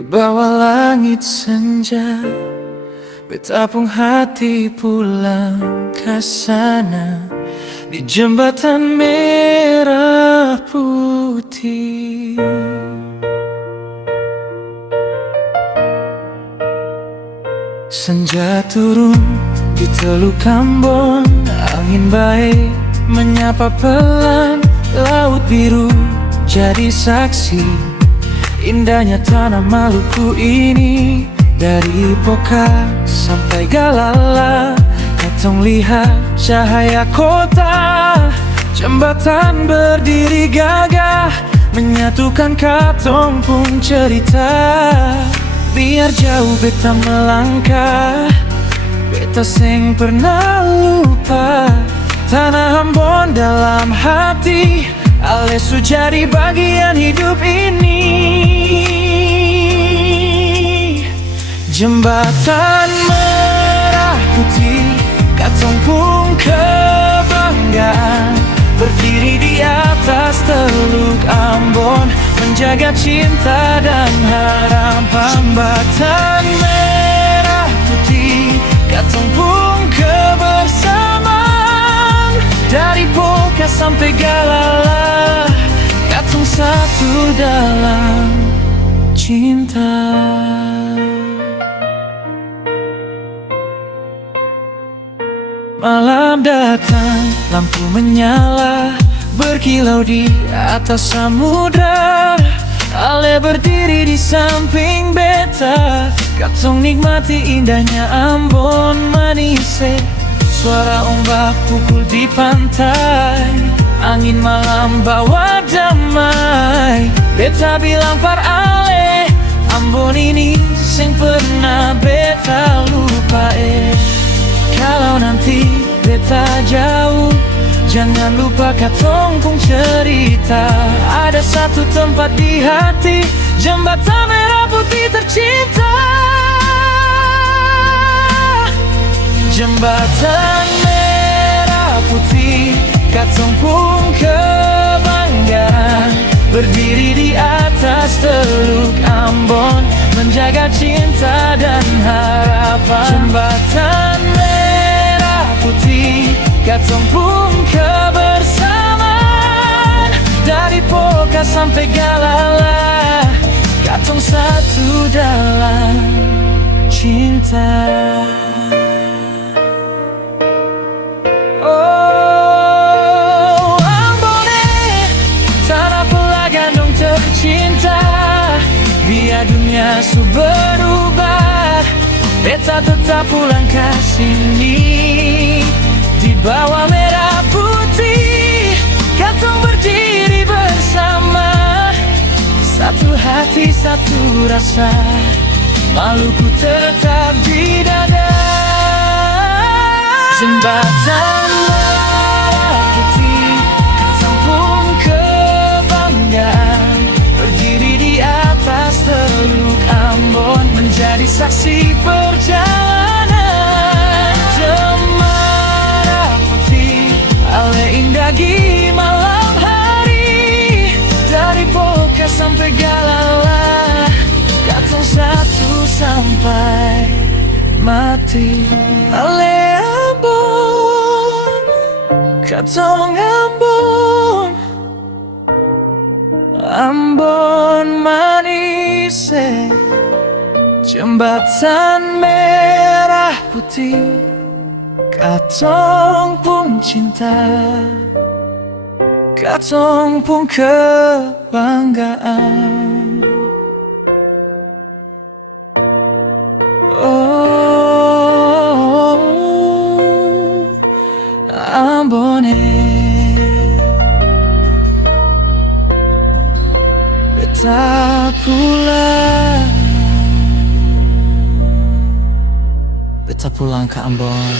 Di bawah langit senja, betapung hati pulang ke sana. Di jembatan merah putih, senja turun di Teluk Ambon. Angin baik menyapa pelan, laut biru jadi saksi indahnya tanah Maluku ini. Dari Poka sampai Galala, katong lihat cahaya kota. Jembatan berdiri gagah, menyatukan katong pun cerita. Biar jauh beta melangkah, beta seng pernah lupa. Tanah Ambon dalam hati, ale su jadi bagian hidup ini. Jembatan merah putih, katong pun kebanggaan. Berdiri di atas Teluk Ambon, menjaga cinta dan harapan. Jembatan merah putih, katong pun kebersamaan. Dari Poka sampai Galala, katong satu dalam cinta. Malam datang, lampu menyala, berkilau di atas samudra. Ale berdiri di samping beta, katong nikmati indahnya Ambon manise. Suara ombak pukul di pantai, angin malam bawa damai. Beta bilang par ale, Ambon ini sing pernah beta lupa. Kalau nanti beta jauh, jangan lupa katong pun cerita. Ada satu tempat di hati, jembatan merah putih tercinta. Jembatan merah putih, katong pun kebanggaan. Berdiri di atas Teluk Ambon, menjaga cinta dan harapan. Jembatan merah putih, katong pun kebersamaan. Dari Poka sampai Galala, katong satu dalam cinta. Oh, Ambone, tanah pelagandung tercinta. Biar dunia su berubah, beta tetap pulang ke sini. Di bawah merah putih, katong berdiri bersama. Satu hati, satu rasa, Maluku tetap di dada. Jembatan merah putih, katong pun kebanggaan. Berdiri di atas Teluk Ambon, menjadi saksi perjalanan. Merah putih, ale indah di malam hari. Dari Poka sampai Galala, katong satu sampai mati. Ale Ambon, katong Ambon, Ambon manise. Jembatan merah putih, katong pun cinta, katong pun kebanggaan. Oh, Ambone, beta pulang, beta pulang ke Ambon.